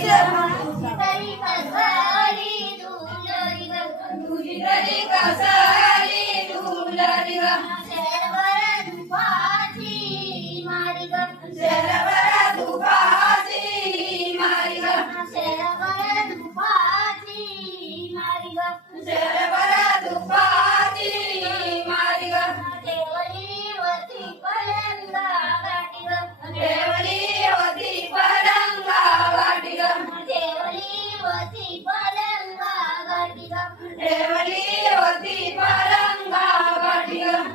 Yes, sir.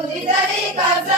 Tulitalika